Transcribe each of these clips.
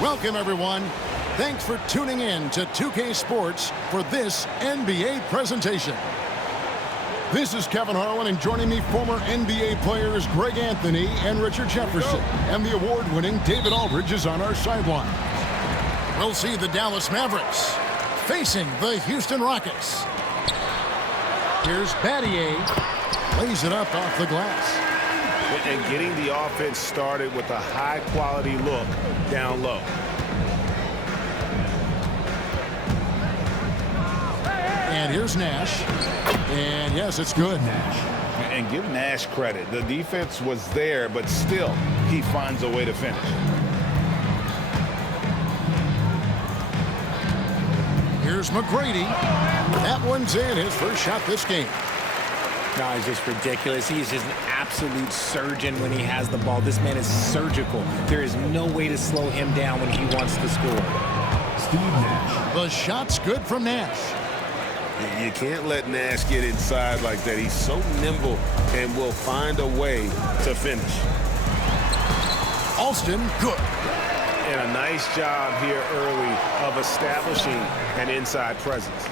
Welcome, everyone. Thanks for tuning in to 2K Sports for this NBA presentation. This is Kevin Harlan, and joining me, former NBA players Greg Anthony and Richard Jefferson. And the award-winning David Aldridge is on our sideline. We'll see the Dallas Mavericks facing the Houston Rockets. Here's Battier. Lays it up off the glass. And getting the offense started with a high-quality look down low. And here's Nash. And yes, it's good. And give Nash credit. The defense was there, but still, he finds a way to finish. Here's McGrady. That one's in, his first shot this game. No, it's just ridiculous. He is just an absolute surgeon when he has the ball. This man is surgical. There is no way to slow him down when he wants to score. Steve Nash. The shot's good from Nash. You can't let Nash get inside like that. He's so nimble and will find a way to finish. Alston, good. And a nice job here early of establishing an inside presence.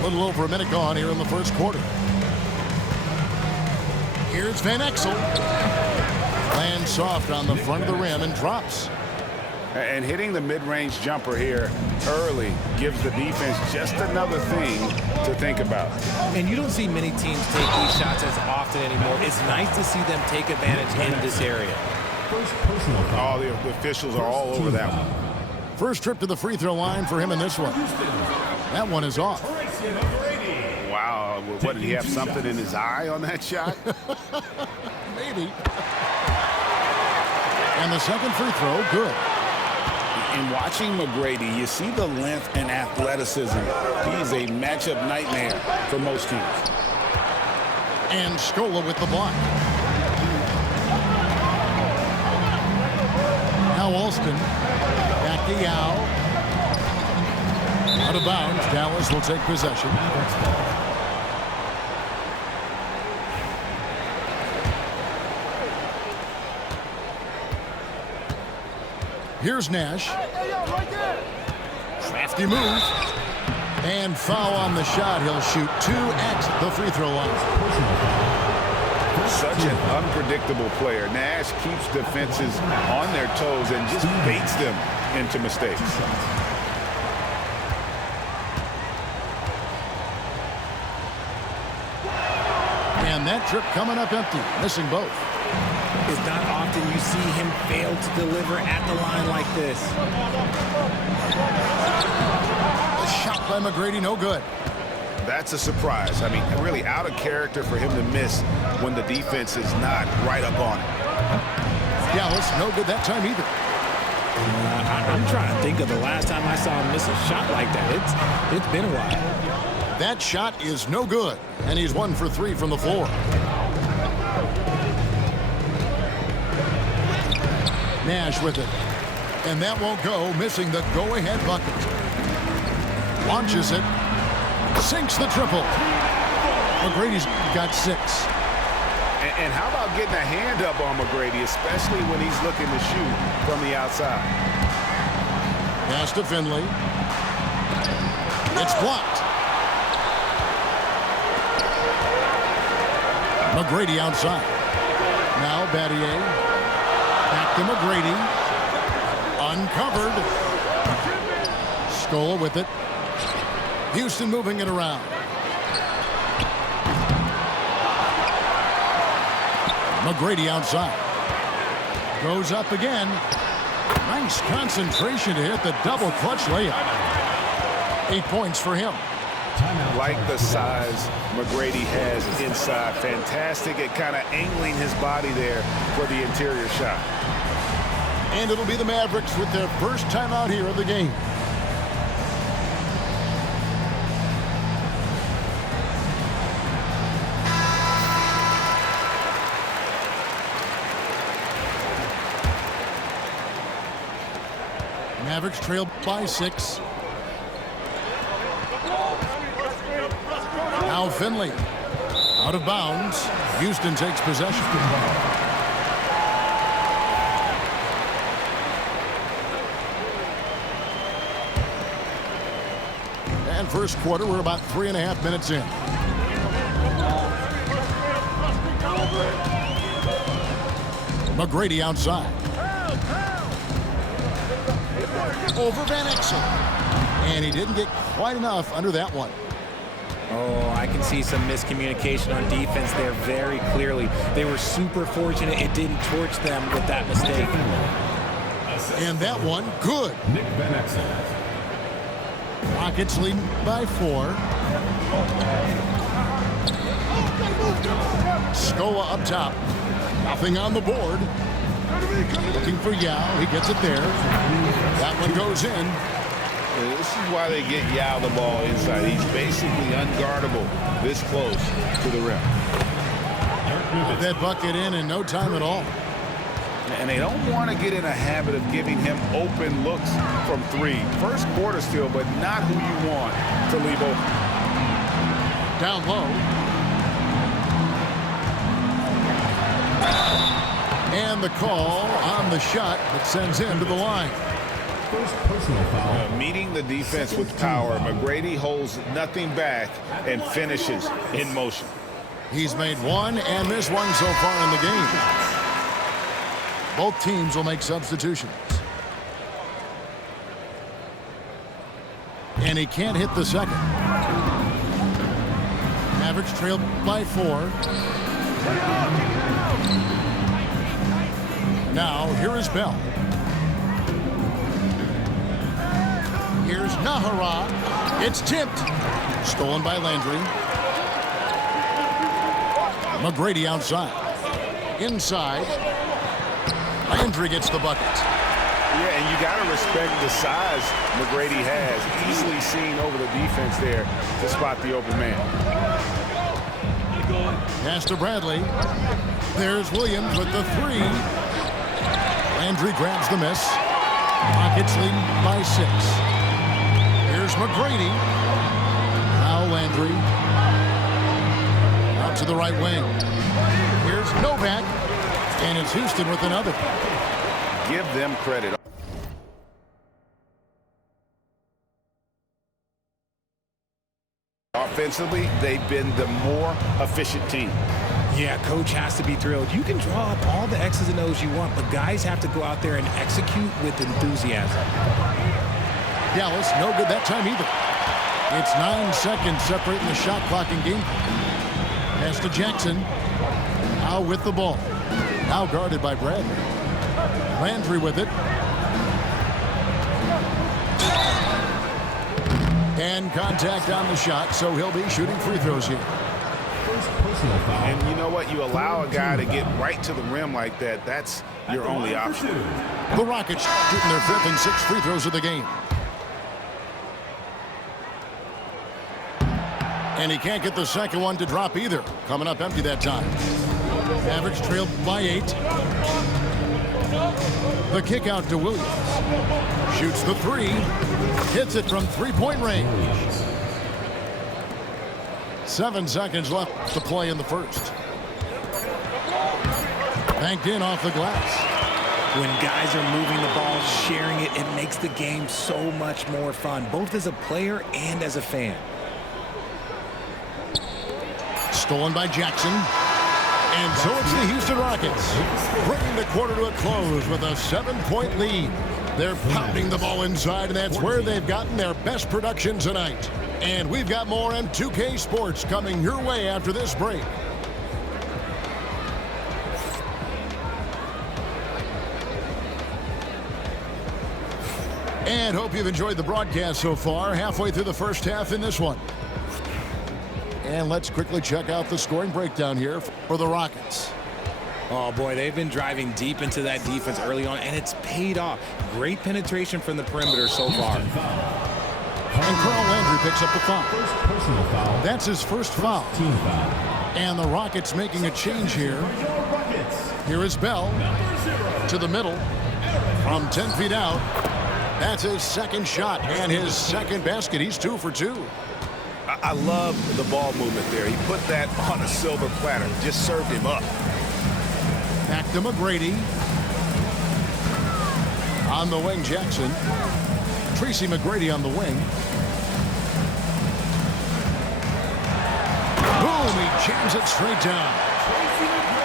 A little over a minute gone here in the first quarter. Here's Van Exel. Lands soft on the front of the rim and drops. And hitting the mid-range jumper here early gives the defense just another thing to think about. And you don't see many teams take these shots as often anymore. It's nice to see them take advantage in this area. All the officials are all over that one. First trip to the free throw line for him in this one. That one is off. Wow, what, did he have something in his eye on that shot? Maybe. And the second free throw, good. In watching McGrady, you see the length and athleticism. He's a matchup nightmare for most teams. And Scola with the block. Now Alston. Back to Yao. Out of bounds. Dallas will take possession. Here's Nash. Crafty move. And foul on the shot. He'll shoot 2 at the free throw line. Such an unpredictable player. Nash keeps defenses on their toes and just baits them into mistakes. And that trip coming up empty, missing both. It's not often you see him fail to deliver at the line like this. A shot by McGrady, no good. That's a surprise. I mean, really out of character for him to miss when the defense is not right up on it. Dallas, no good that time either. I'm trying to think of the last time I saw him miss a shot like that. It's been a while. That shot is no good, and he's 1 for 3 from the floor. Nash with it. And that won't go, missing the go-ahead bucket. Launches it. Sinks the triple. McGrady's got 6. And how about getting a hand up on McGrady, especially when he's looking to shoot from the outside? Pass to Finley. It's blocked. McGrady outside. Now Battier. Back to McGrady. Uncovered. Scola with it. Houston moving it around. McGrady outside. Goes up again. Nice concentration to hit the double clutch layup. 8 points for him. Like the size McGrady has inside. Fantastic at kind of angling his body there for the interior shot. And it'll be the Mavericks with their first timeout here of the game. Mavericks trail by 6. Now Finley. Out of bounds. Houston takes possession. first quarter. We're about 3.5 minutes in. McGrady outside. Over Van Exel. And he didn't get quite enough under that one. Oh, I can see some miscommunication on defense there very clearly. They were super fortunate it didn't torch them with that mistake. And that one, good. Nick Van Exel. Rockets leading by 4. Scola up top. Nothing on the board. Looking for Yao. He gets it there. That one goes in. This is why they get Yao the ball inside. He's basically unguardable this close to the rim. Put that bucket in no time at all. And they don't want to get in a habit of giving him open looks from 3. First quarter still, but not who you want to leave open. Down low. And the call on the shot that sends him to the line. First personal foul. Meeting the defense with power, McGrady holds nothing back and finishes in motion. He's made one and missed one so far in the game. Both teams will make substitutions. And he can't hit the second. Mavericks trailed by 4. Now, here is Bell. Here's Nahara. It's tipped. Stolen by Landry. McGrady outside. Inside. Landry gets the bucket. Yeah, and you got to respect the size McGrady has. Easily seen over the defense there to spot the open man. Pass to Bradley. There's Williams with the 3. Landry grabs the miss. Rockets leading by 6. Here's McGrady. Now Landry. Out to the right wing. Here's Novak. And it's Houston with another. Give them credit. Offensively, they've been the more efficient team. Yeah, coach has to be thrilled. You can draw up all the X's and O's you want, but guys have to go out there and execute with enthusiasm. Dallas, no good that time either. It's 9 seconds separating the shot clock and game. Pass to Jackson. Now with the ball. Now guarded by Bradley. Landry with it. And contact on the shot, so he'll be shooting free throws here. First personal foul. And you know what? You allow a guy to get right to the rim like that, that's your only option. The Rockets shooting their 5th and 6th free throws of the game. And he can't get the second one to drop either. Coming up empty that time. Mavericks trailed by 8. The kick out to Williams. Shoots the 3. Hits it from 3-point range. 7 seconds left to play in the first. Banked in off the glass. When guys are moving the ball, sharing it, it makes the game so much more fun, both as a player and as a fan. Stolen by Jackson. And so it's the Houston Rockets bringing the quarter to a close with a 7-point lead. They're pounding the ball inside, and that's where they've gotten their best production tonight. And we've got more M2K Sports coming your way after this break. And hope you've enjoyed the broadcast so far. Halfway through the first half in this one. And let's quickly check out the scoring breakdown here for the Rockets. Oh, boy, they've been driving deep into that defense early on, and it's paid off. Great penetration from the perimeter so far. And Carl Landry picks up the foul. First personal foul. That's his first foul. Team foul. And the Rockets making a change here. Here is Bell to the middle from 10 feet out. That's his second shot and his second basket. He's 2 for 2. I love the ball movement there. He put that on a silver platter. Just served him up. Back to McGrady. On the wing, Jackson. Tracy McGrady on the wing. Boom, he jams it straight down.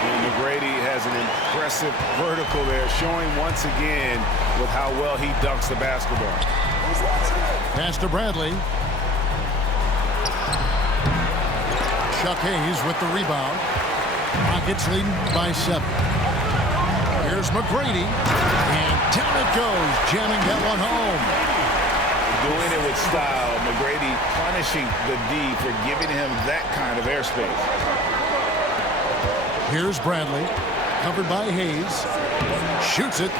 And McGrady has an impressive vertical there, showing once again with how well he dunks the basketball. Pass to Bradley. Chuck Hayes with the rebound. Rockets leading by 7. Here's McGrady. And down it goes, jamming that one home. Doing it with style. McGrady punishing the D for giving him that kind of airspace. Here's Bradley. Covered by Hayes. Shoots it.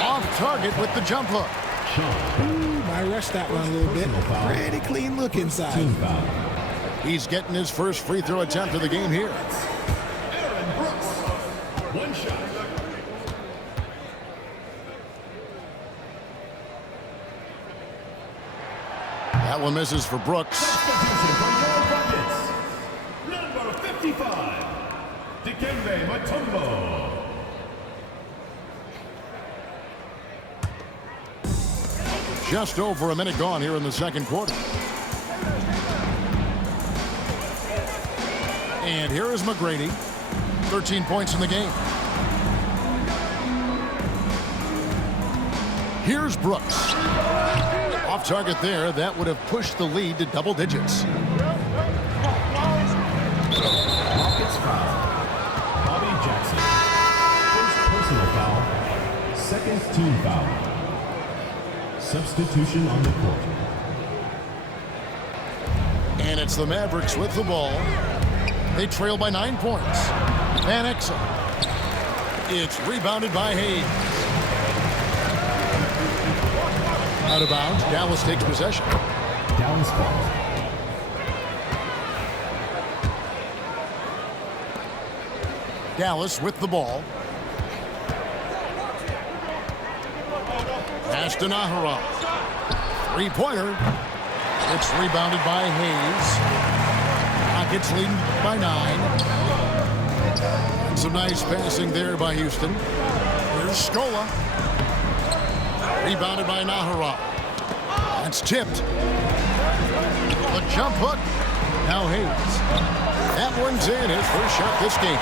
Off target with the jump hook. I rushed that one a little bit. Pretty clean look inside. Team foul. He's getting his first free throw attempt of the game here. Aaron Brooks. One shot. That one misses for Brooks. Substitution for your Rockets. Number 55. Dikembe Mutombo. Just over a minute gone here in the second quarter. And here is McGrady. 13 points in the game. Here's Brooks. Off target there. That would have pushed the lead to double digits. Rockets foul. Bobby Jackson. First personal foul. Second team foul. Substitution on the court. And it's the Mavericks with the ball. They trail by 9 points. Van Exel. It's rebounded by Hayes. Out of bounds. Dallas takes possession. Dallas ball. Dallas with the ball. Pass to Naharov. Three-pointer. It's rebounded by Hayes. Rockets leading by 9. And some nice passing there by Houston. Here's Scola. Rebounded by Naharov. That's tipped. The jump hook. Now Hayes. That one's in. His first shot this game.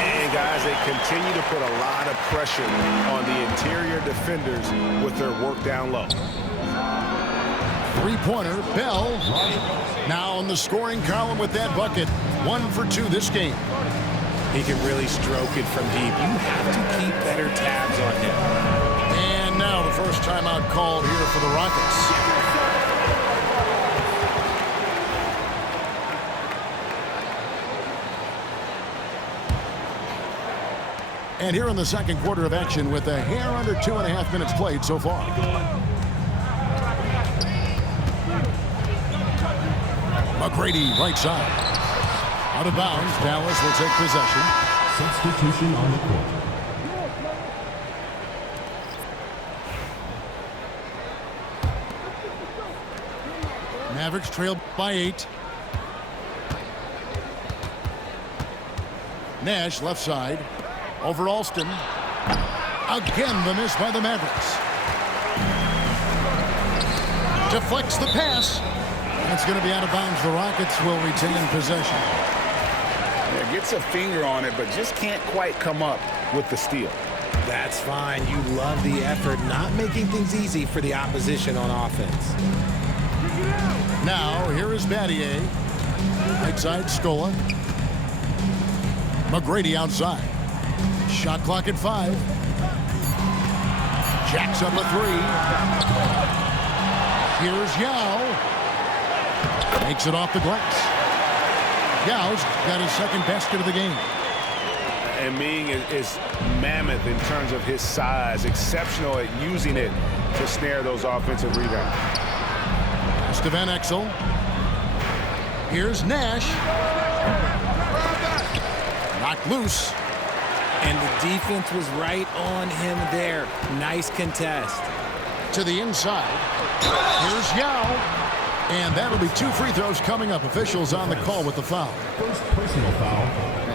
And guys, they continue to put a lot of pressure on the interior defenders with their work down low. Three-pointer, Bell. Now in the scoring column with that bucket. 1 for 2 this game. He can really stroke it from deep. You have to keep better tabs on him. And now the first timeout called here for the Rockets. And here in the second quarter of action with a hair under 2.5 minutes played so far. McGrady right side. Out of bounds. Dallas will take possession. Substitution on the court. Mavericks trail by 8. Nash left side. Over Alston. Again, the miss by the Mavericks. Deflects the pass. It's going to be out of bounds. The Rockets will retain possession. Yeah, gets a finger on it, but just can't quite come up with the steal. That's fine. You love the effort, not making things easy for the opposition on offense. Now, here is Battier. Right side, Scola. McGrady outside. Shot clock at 5. Jacks up a 3. Here's Yao. Makes it off the glass. Yao's got his second basket of the game. And Ming is mammoth in terms of his size, exceptional at using it to snare those offensive rebounds. Pass to Van Exel. Here's Nash. Knocked loose. And the defense was right on him there. Nice contest. To the inside. Here's Yao. And that'll be 2 free throws coming up. Officials on the call with the foul. First personal foul.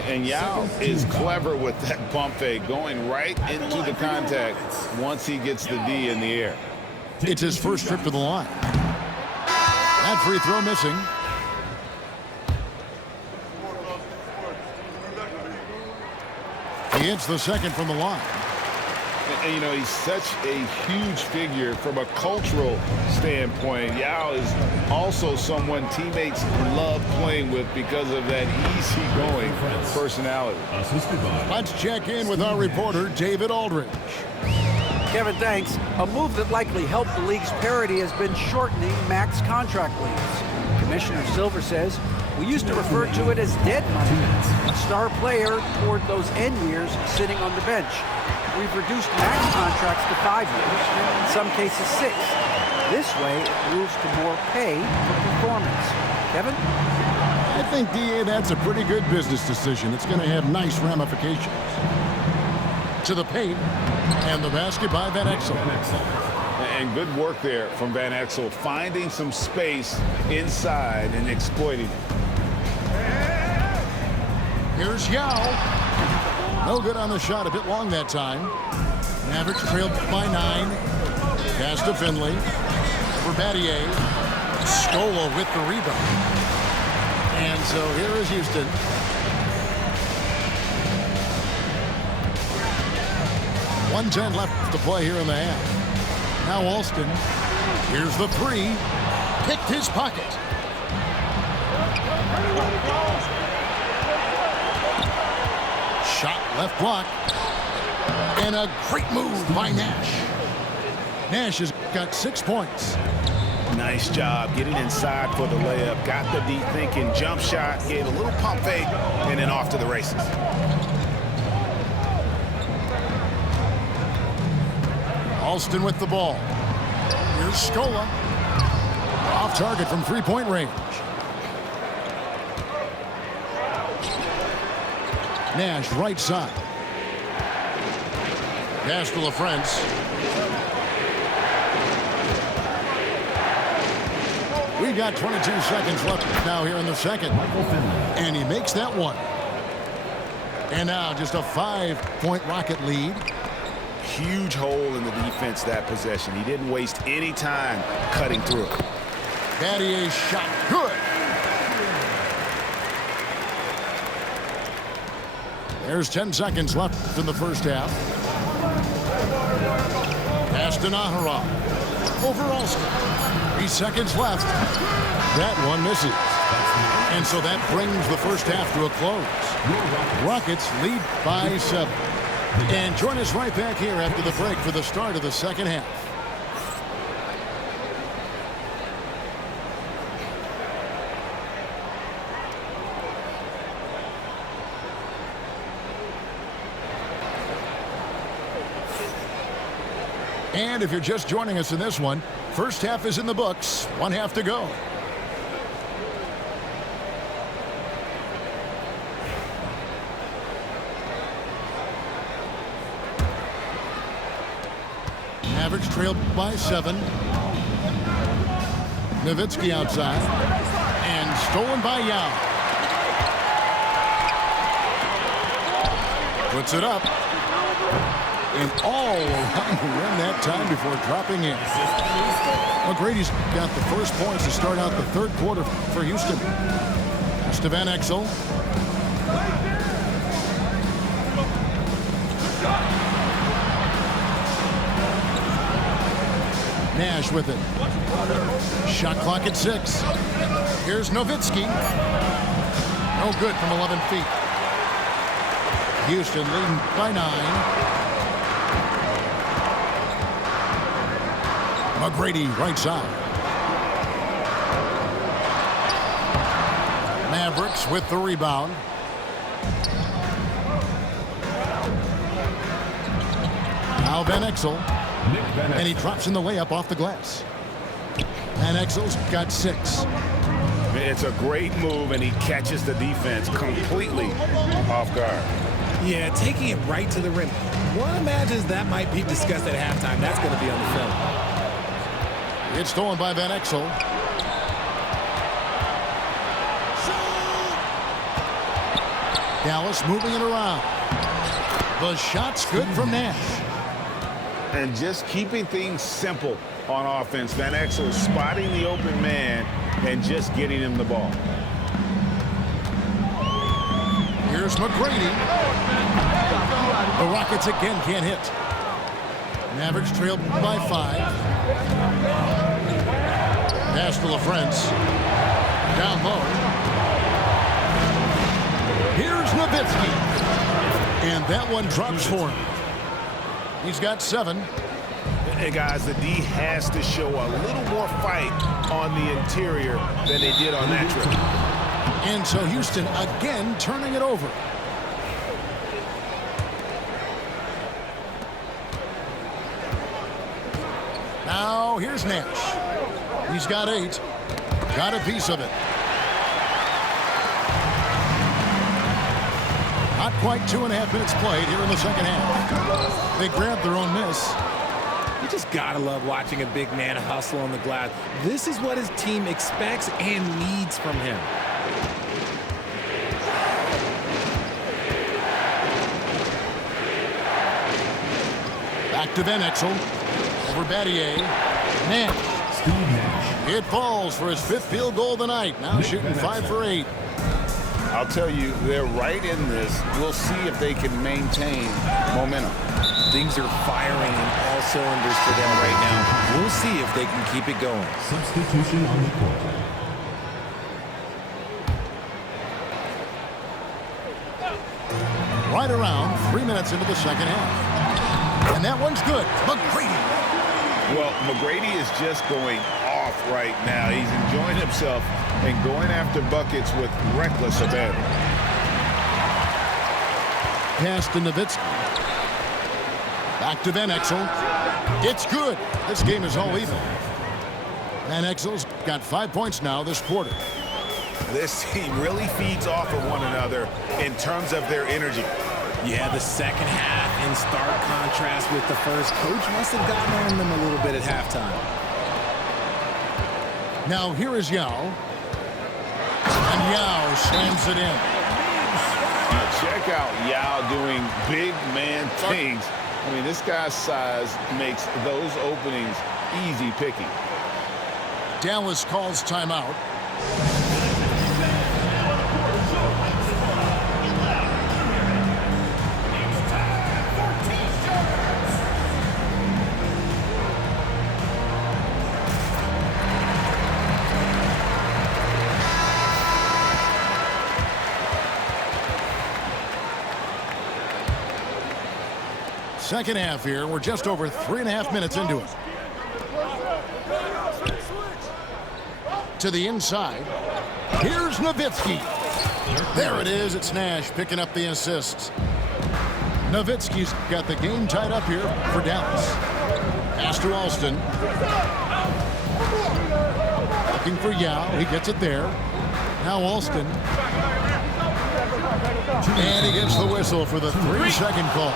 And Yao is clever with that bump fake, going right into the contact once he gets the D in the air. It's his first trip to the line. That free throw missing. He hits the second from the line. And, you know, he's such a huge figure from a cultural standpoint. Yao is also someone teammates love playing with because of that easygoing personality. Assisted by Let's check in with our reporter, David Aldridge. Kevin, thanks. A move that likely helped the league's parity has been shortening max contract leagues. Commissioner Silver says, we used to refer to it as dead money, a star player toward those end years sitting on the bench. We've reduced max contracts to 5 years, in some cases 6. This way, it moves to more pay for performance. Kevin? I think, DA, that's a pretty good business decision. It's going to have nice ramifications. To the paint, and the basket by Van Exel. And good work there from Van Exel, finding some space inside and exploiting it. Here's Yao. No good on the shot, a bit long that time. Mavericks trailed by 9. Pass to Finley. For Battier. Scola with the rebound. And so here is Houston. .110 left to play here in the half. Now Alston. Here's the 3. Picked his pocket. Shot left block. And a great move by Nash. Nash has got 6 points. Nice job getting inside for the layup. Got the deep thinking jump shot, gave a little pump fake, and then off to the races. Alston with the ball. Here's Scola. Off target from three-point range. Nash right side. Pass to LaFrance. We've got 22 seconds left now here in the second. And he makes that one. And now just a 5-point Rocket lead. Huge hole in the defense that possession. He didn't waste any time cutting through it. Battier's shot good. There's 10 seconds left in the first half. Pass to Nahara. Over Alston. 3 seconds left. That one misses. And so that brings the first half to a close. Rockets lead by 7. And join us right back here after the break for the start of the second half. And if you're just joining us in this one, first half is in the books. 1 half to go. Mavericks trailed by 7. Nowitzki outside. And stolen by Yao. Puts it up. And all around the rim that time before dropping in. McGrady's got the first points to start out the third quarter for Houston. Pass to Van Exel. Nash with it. Shot clock at 6. Here's Nowitzki. No good from 11 feet. Houston leading by 9. McGrady right side. Mavericks with the rebound. Now Van Exel. And he drops in the layup off the glass. Van Exel's got 6. It's a great move, and he catches the defense completely off guard. Yeah, taking it right to the rim. One imagines that might be discussed at halftime. That's going to be on the film. It's stolen by Van Exel. Dallas moving it around. The shot's good from Nash. And just keeping things simple on offense. Van Exel spotting the open man and just getting him the ball. Here's McGrady. The Rockets again can't hit. Mavericks trail by 5. Pass to LaFrance. Down low. Here's Nowitzki. And that one drops for him. He's got 7. Hey, guys, the D has to show a little more fight on the interior than they did on that trip. And so Houston again turning it over. Now here's Nash. He's got 8. Got a piece of it. Not quite 2.5 minutes played here in the second half. They grabbed their own miss. You just gotta love watching a big man hustle on the glass. This is what his team expects and needs from him. Back to Van Exel. Over Battier. Nash. Steve Nash. It falls for his 5th field goal of the night. Now shooting 5 for 8. I'll tell you, they're right in this. We'll see if they can maintain momentum. Things are firing in all cylinders for them right now. We'll see if they can keep it going. Substitution on the court. Right around 3 minutes into the second half. And that one's good. McGrady. Well, McGrady is just going off right now. He's enjoying himself and going after buckets with reckless abandon. Pass to Nowitzki. Back to Van Exel. It's good. This game is all even. Van Exel's got 5 points now this quarter. This team really feeds off of one another in terms of their energy. Yeah, the second half in stark contrast with the first. Coach must have gotten on them a little bit at halftime. Now here is Yao. And Yao slams it in. Check out Yao doing big man things. I mean, this guy's size makes those openings easy picking. Dallas calls timeout. Second half here. We're just over 3.5 minutes into it. To the inside. Here's Nowitzki. There it is. It's Nash picking up the assist. Nowitzki's got the game tied up here for Dallas. Pass to Alston. Looking for Yao. He gets it there. Now Alston. And he gets the whistle for the 3-second call.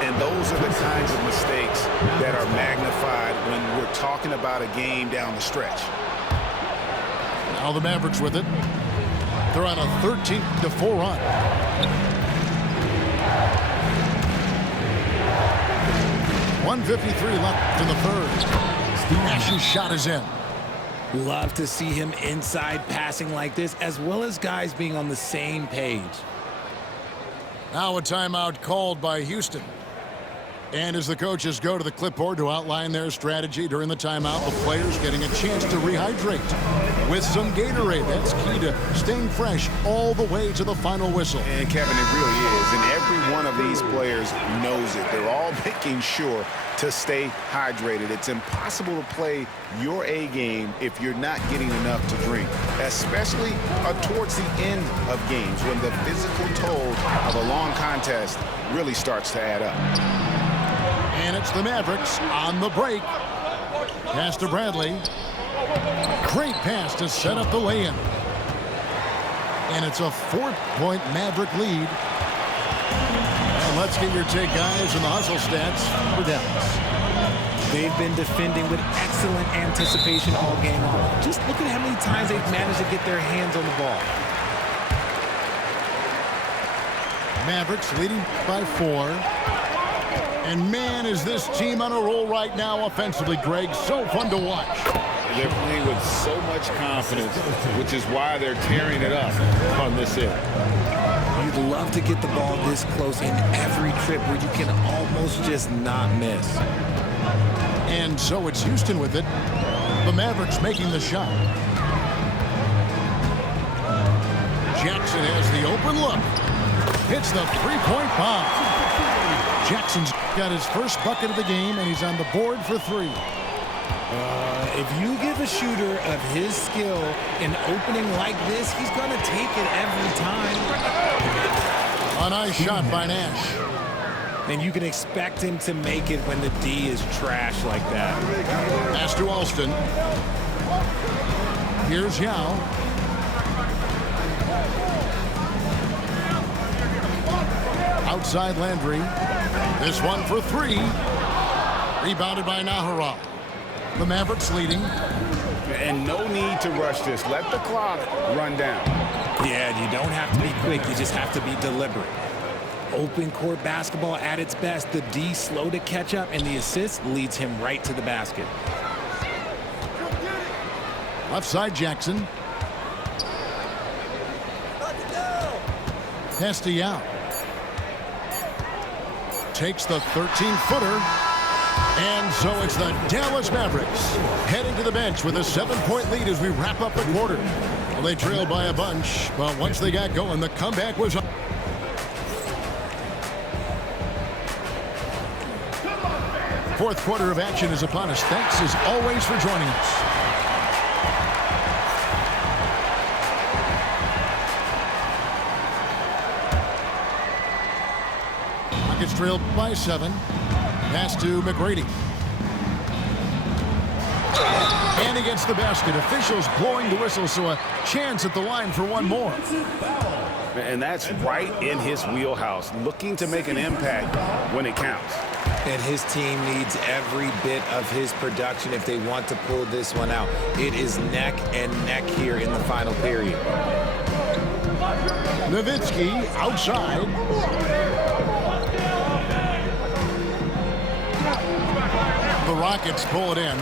And those are the kinds of mistakes that are magnified when we're talking about a game down the stretch. Now the Mavericks with it. They're on a 13-4 run. .153 left in the third. Nash's shot is in. Love to see him inside passing like this, as well as guys being on the same page. Now a timeout called by Houston. And as the coaches go to the clipboard to outline their strategy during the timeout, the players getting a chance to rehydrate with some Gatorade. That's key to staying fresh all the way to the final whistle. And Kevin, it really is. And every one of these players knows it. They're all making sure to stay hydrated. It's impossible to play your A game if you're not getting enough to drink, especially towards the end of games when the physical toll of a long contest really starts to add up. And it's the Mavericks on the break. Pass to Bradley. Great pass to set up the lay-in. And it's a 4-point Maverick lead. And let's get your take, guys, on the hustle stats for Dallas. They've been defending with excellent anticipation all game long. Just look at how many times they've managed to get their hands on the ball. Mavericks leading by 4. And man, is this team on a roll right now offensively, Greg. So fun to watch. They're playing with so much confidence, which is why they're tearing it up on this end. You'd love to get the ball this close in every trip where you can almost just not miss. And so it's Houston with it. The Mavericks making the shot. Jackson has the open look. Hits the three-point bomb. Jackson's got his first bucket of the game, and he's on the board for 3. If you give a shooter of his skill an opening like this, he's going to take it every time. A nice shot by Nash. And you can expect him to make it when the D is trash like that. Pass to Alston. Here's Yao. Outside Landry. This one for 3. Rebounded by Nahara. The Mavericks leading. And no need to rush this. Let the clock run down. Yeah, you don't have to be quick. You just have to be deliberate. Open court basketball at its best. The D slow to catch up, and the assist leads him right to the basket. Left side Jackson. Pass to Yao. Takes the 13-footer. And so it's the Dallas Mavericks heading to the bench with a 7-point lead as we wrap up the quarter. Well, they trailed by a bunch, but once they got going, the comeback was up. Fourth quarter of action is upon us. Thanks as always for joining us. Rockets trailed by 7. Pass to McGrady. And against the basket. Officials blowing the whistle, so a chance at the line for one more. And that's right in his wheelhouse, looking to make an impact when it counts. And his team needs every bit of his production if they want to pull this one out. It is neck and neck here in the final period. Nowitzki outside. The Rockets pull it in.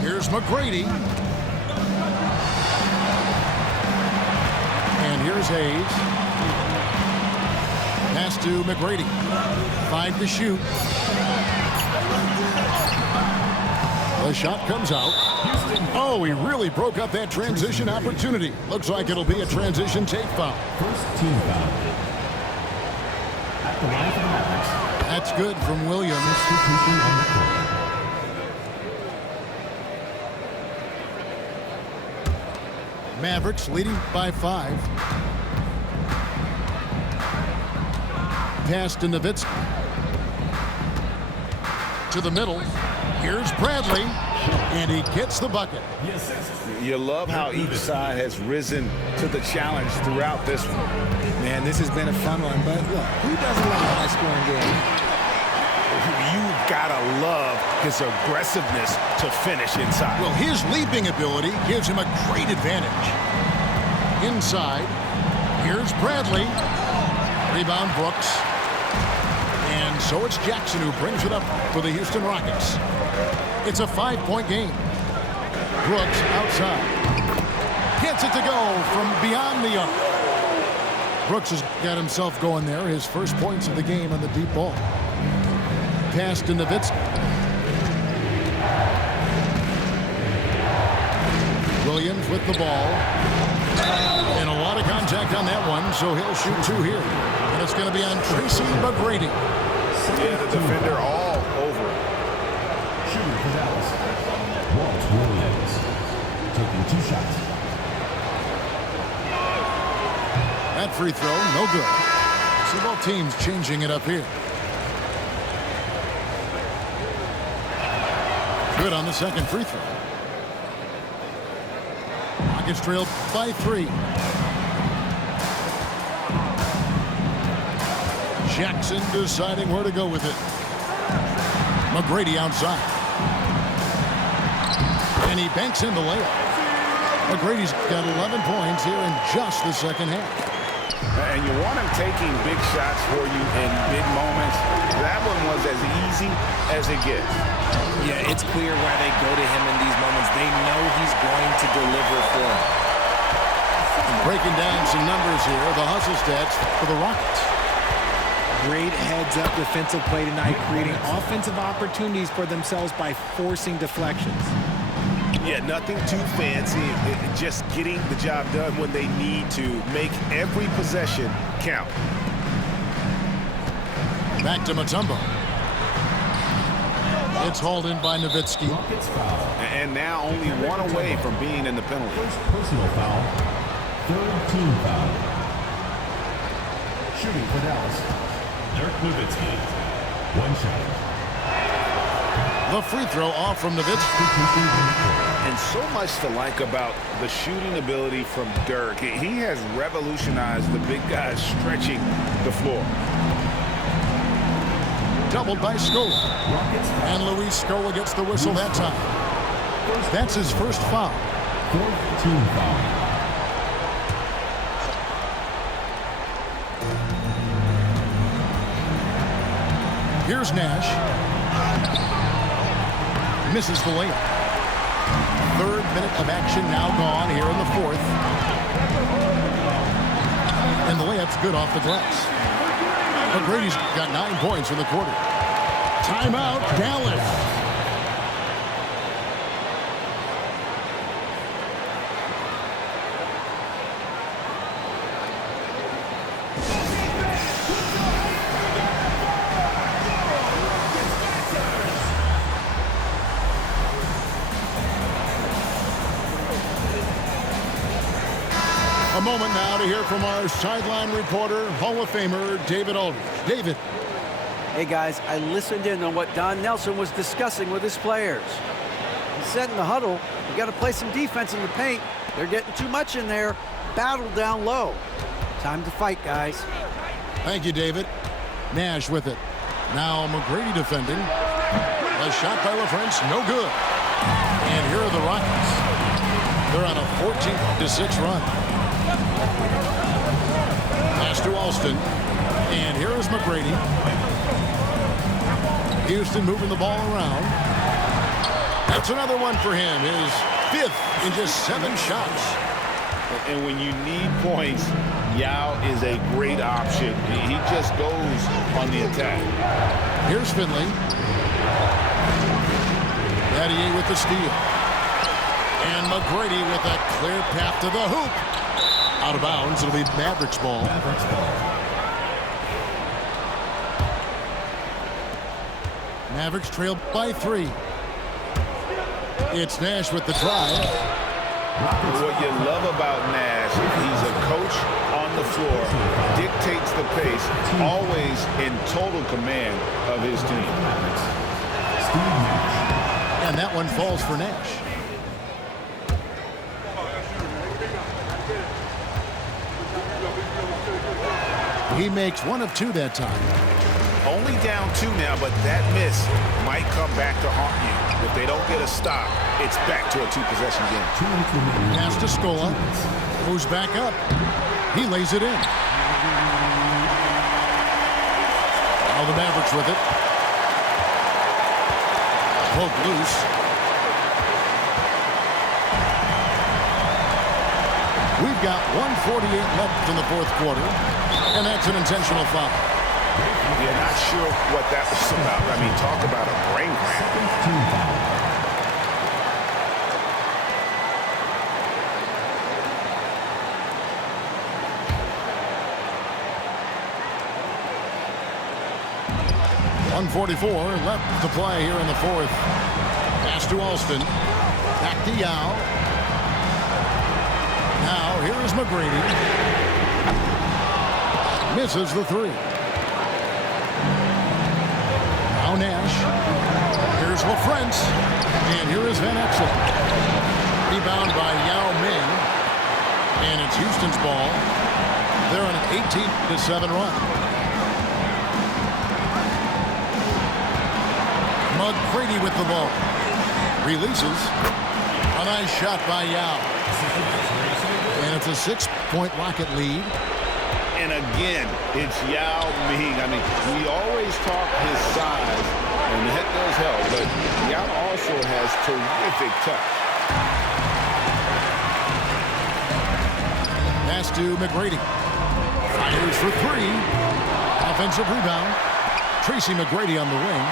Here's McGrady. And here's Hayes. Pass to McGrady. 5 to shoot. The shot comes out. Oh, he really broke up that transition opportunity. Looks like it'll be a transition take foul. First team foul. At the line for the Mavericks. That's good from Williams. Substitution on the court. Mavericks leading by 5. Pass to Nowitzki. To the middle. Here's Bradley. And he gets the bucket. You love how each side has risen to the challenge throughout this one. Man, this has been a fun one, but look, who doesn't love a high-scoring game? You've got to love his aggressiveness to finish inside. Well, his leaping ability gives him a great advantage. Inside, here's Bradley. Rebound Brooks. And so it's Jackson who brings it up for the Houston Rockets. It's a 5-point game. Brooks outside. Gets it to go from beyond the arc. Brooks has got himself going there. His first points of the game on the deep ball. Pass to Nowitzki. Williams with the ball. And a lot of contact on that one, so he'll shoot 2 here. And it's going to be on Tracy McGrady. Yeah, the defender all over it. Shooting for Dallas. Walt Williams. Taking 2 shots. That free throw, no good. So both teams changing it up here. Good on the second free throw. Rockets trailed by 3. Jackson deciding where to go with it. McGrady outside. And he banks in the layup. McGrady's got 11 points here in just the second half. And you want him taking big shots for you in big moments. That one was as easy as it gets. Yeah, it's clear why they go to him in these moments. They know he's going to deliver for them. Breaking down some numbers here, the hustle stats for the Rockets. Great heads-up defensive play tonight, creating offensive opportunities for themselves by forcing deflections. Yeah, nothing too fancy, just getting the job done when they need to. Make every possession count. Back to Mutombo. It's hauled in by Nowitzki. Rockets foul. And now only one away from being in the penalty. First personal foul. Third team foul. Shooting for Dallas. Dirk Nowitzki. One shot. The free throw off from Nowitzki. And so much to like about the shooting ability from Dirk. He has revolutionized the big guys stretching the floor. Doubled by Scola. And Luis Scola gets the whistle that time. That's his first foul. Fourth team foul. Here's Nash. Misses the layup. Third minute of action now gone here in the fourth. And the layup's good off the glass. McGrady's got 9 points in the quarter. Timeout, Dallas. A moment now to hear from our sideline reporter, Hall of Famer David Aldridge. David. Hey, guys, I listened in on what Don Nelson was discussing with his players. He said in the huddle, you got to play some defense in the paint. They're getting too much in there. Battle down low. Time to fight, guys. Thank you, David. Nash with it. Now McGrady defending. A shot by LaFrance, no good. And here are the Rockets. They're on a 14-6 run. Pass to Alston. And here is McGrady. Houston moving the ball around. That's another one for him. His 5th in just 7 shots. And when you need points, Yao is a great option. He just goes on the attack. Here's Finley. Battier with the steal. And McGrady with a clear path to the hoop. Out of bounds. It'll be Mavericks ball. Mavericks ball. Mavericks trail by 3. It's Nash with the drive. What you love about Nash, he's a coach on the floor, dictates the pace, always in total command of his team. Steve Nash. And that one falls for Nash. He makes 1 of 2 that time. Only down 2 now, but that miss might come back to haunt you. If they don't get a stop, it's back to a 2-possession game. 2 minutes remaining. Pass to Scola. Moves back up. He lays it in. Now the Mavericks with it. Poke loose. We've got 1:48 left in the 4th quarter, and that's an intentional foul. You're not sure what that was about. I mean, talk about a brain cramp. Second team foul. .144 left to play here in the 4th. Pass to Alston. Back to Yao. Now, here is McGrady. Misses the 3. Now Nash. Here's LaFrance. And here is Van Exel. Rebound by Yao Ming. And it's Houston's ball. They're on an 18-7 run. McGrady with the ball. Releases. A nice shot by Yao. And it's a 6-point Rocket lead. And again, it's Yao Ming. I mean, we always talk his size, and that does help, but Yao also has terrific touch. Pass to McGrady. Fires for three. Offensive rebound. Tracy McGrady on the wing.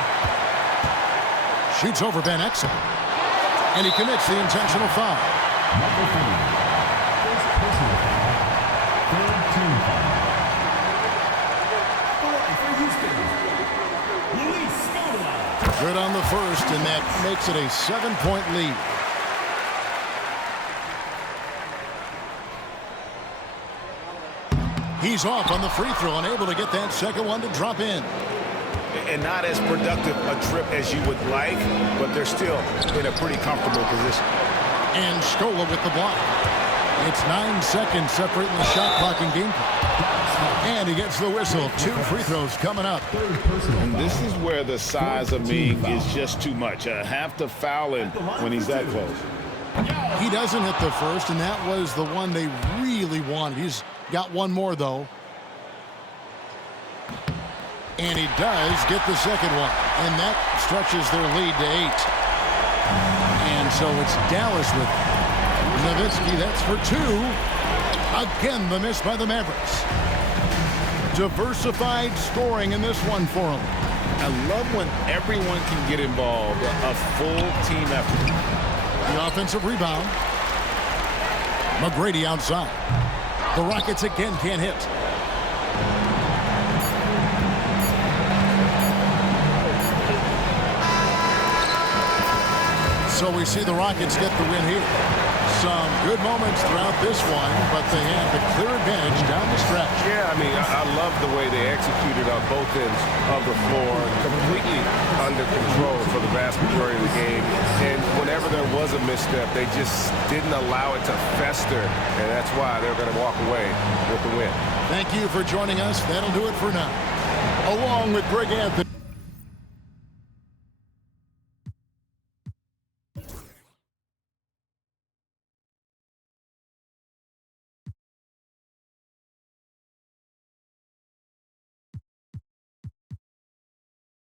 Shoots over Van Exel. And he commits the intentional foul. Number 3. First personal foul. Third team foul. For Houston, Luis Scola. Good on the first, and that makes it a 7-point lead. He's off on the free throw and able to get that second one to drop in. And not as productive a trip as you would like, but they're still in a pretty comfortable position. And Scola with the block. It's 9 seconds separating the shot clock and game clock. And he gets the whistle. 2 free throws coming up. And this is where the size of Ming is just too much. I have to foul him when he's that close. He doesn't hit the first, and that was the one they really wanted. He's got one more, though. And he does get the second one. And that stretches their lead to 8. And so it's Dallas with Nowitzki. That's for 2. Again, the miss by the Mavericks. Diversified scoring in this one for them. I love when everyone can get involved, a full team effort. The offensive rebound. McGrady outside. The Rockets again can't hit. So we see the Rockets get the win here. Some good moments throughout this one, but they have the clear advantage down the stretch. Yeah, I mean, I love the way they executed on both ends of the floor, completely under control for the vast majority of the game. And whenever there was a misstep, they just didn't allow it to fester, and that's why they're going to walk away with the win. Thank you for joining us. That'll do it for now. Along with Greg Anthony.